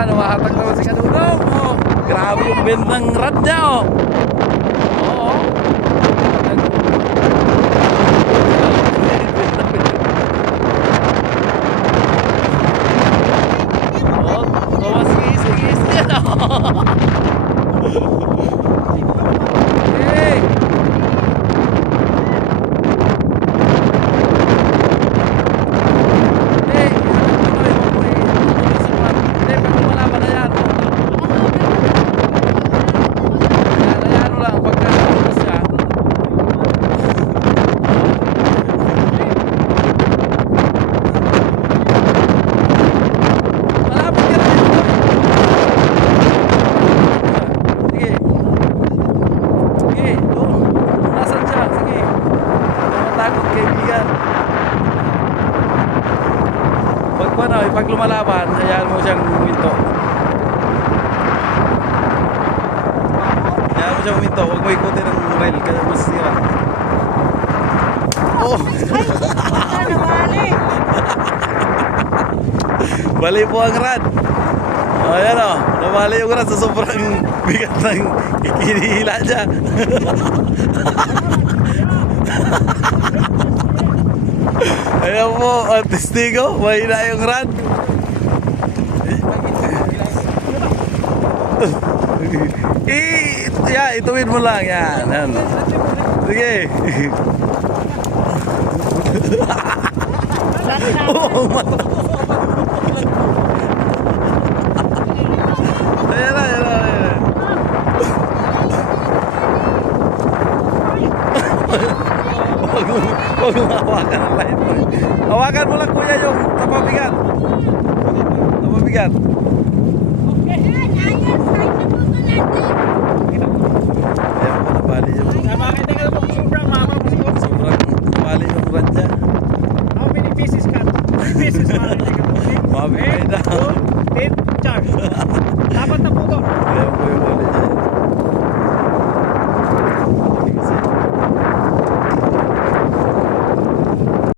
Namahatak naman si Kadudong. Oh, grabe yung bend ng rad niya, oh. Oo. Oh, sige yan, oh. Hey! Pag lumalaban, hayaan mo siyang huminto. Hayaan mo siyang huminto. Huwag mo ikutin ng rail kasi masira. Oh! Bali po ang rad. O, ayan o. Nabali yung rad sa sobrang bigat ng ikinihila niya. Ayan po, ang testigo. Mahina yung rad. Ituwid mo lang. Yan. Sige. Oh, ayan na. Huwag mo hawakan ang light mo. Hawakan mo lang, kuya, yung tapabigat. Ayan po, nabali yung nabali yung rad niya. How many pieces cut? 3 pieces. Mabigay na. 10 charge. Dapat na po to. Ayan po yung bali niya.